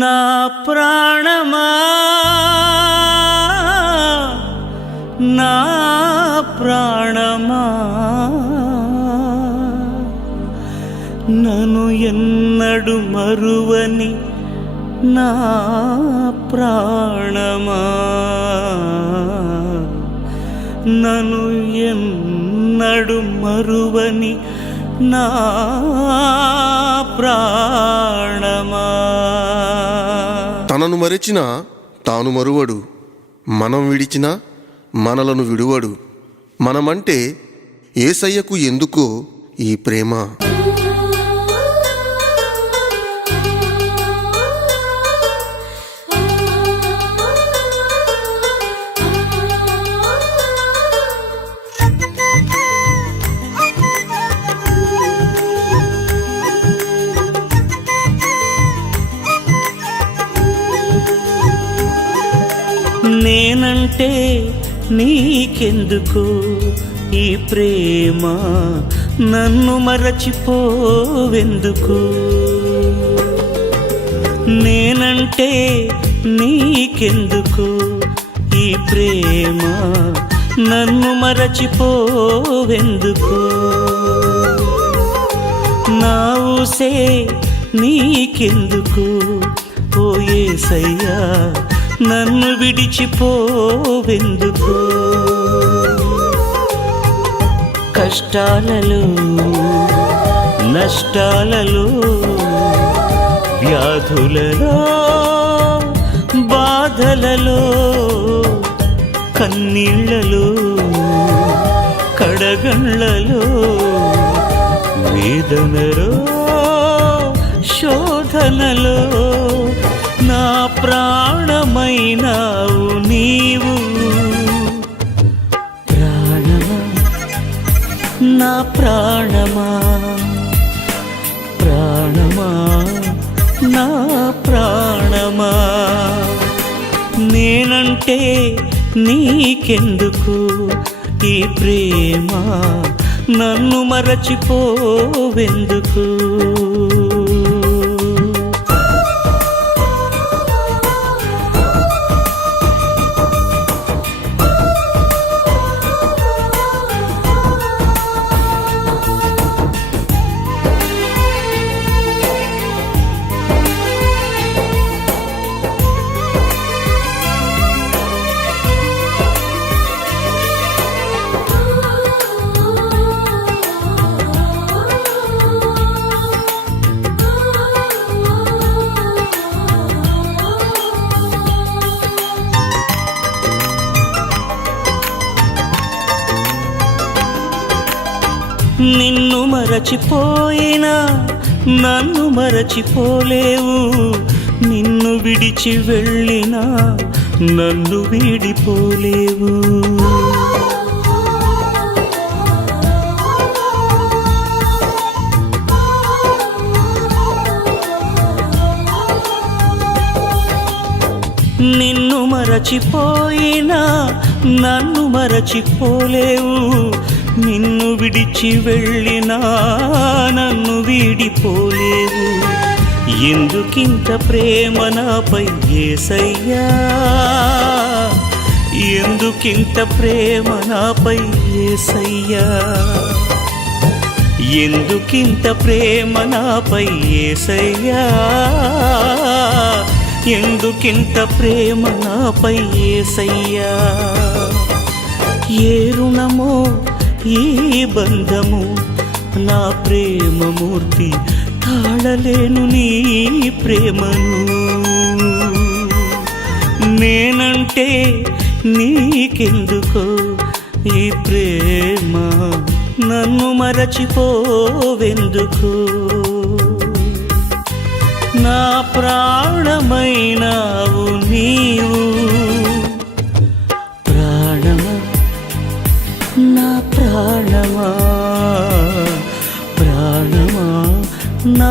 నా ప్రాణమా నా ప్రాణమా నను ఎన్నడు మరువని నా ప్రాణమా నను ఎన్నడు మరువని నా ప్రాణమా మనను మరిచిన తాను మరువడు మనం విడిచిన మనలను విడువడు మనమంటే ఏసయ్యకు ఎందుకో ఈ ప్రేమ అంటే నీకెందుకు ఈ ప్రేమ నన్ను మరచిపోవెందుకు నేనంటే నీకెందుకు ఈ ప్రేమ నన్ను మరచిపోవెందుకు నా ఊసే నీకెందుకు ఓ సయ్యా నన్ను విడిచిపోవెందుకు కష్టాలలో నష్టాలలో వ్యాధులలో బాధలలో కన్నీళ్లలో కడగండ్లలో వేదనలో శోధనలో నా ప్రా ప్రియమైనావు నీవు ప్రాణమా నా ప్రాణమా ప్రాణమా నా ప్రాణమా నేనంటే నీకెందుకు ఈ ప్రేమ నన్ను మరచిపోవెందుకు నిన్ను మరచిపోయినా నన్ను మరచిపోలేవు నిన్ను విడిచి వెళ్ళినా నన్ను వీడిపోలేవు నిన్ను మరచిపోయినా నన్ను మరచిపోలేవు నిన్ను విడిచి వెళ్ళినా నన్ను వీడిపోలేవు ఎందుకింత ప్రేమ నాపై ఏసయ్యా ఎందుకింత ప్రేమ నాపై ఏసయ్యా ఎందుకింత ప్రేమ నాపై ఏసయ్యా ఎందుకింత ప్రేమ నాపై ఏసయ్యా ఏ రుణమో ఈ బంధము నా ప్రేమమూర్తి తాళలేను నీ ప్రేమను నేనంటే నీకెందుకో ఈ ప్రేమ నన్ను మరచిపోవెందుకు నా ప్రాణమైనావు నీవు ప్రాణమా ప్రాణమా నా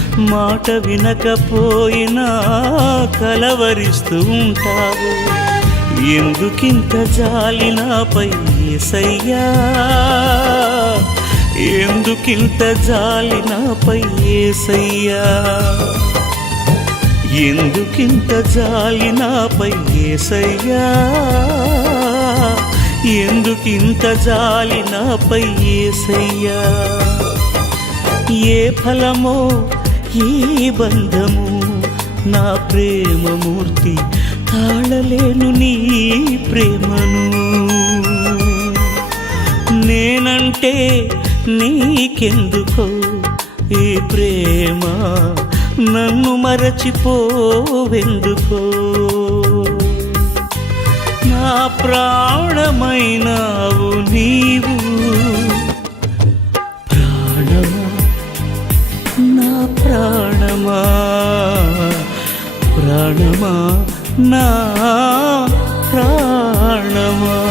మాట వినకపోయినా కలవరిస్తూ ఉంటావు ఎందుకింత జాలి నాపై ఏసయ్యా ఎందుకింత జాలి నాపై ఏసయ్యా ఎందుకింత జాలి నాపై ఏసయ్యా ఎందుకింత జాలి నాపై ఏసయ్యా ఏ ఫలమో ఈ బంధము నా ప్రేమమూర్తి తాళలేను నీ ప్రేమను నేనంటే నీకెందుకో ఈ ప్రేమ నన్ను మరచిపోవెందుకో నా ప్రాణమైన ప్రాణమా నా ప్రాణమా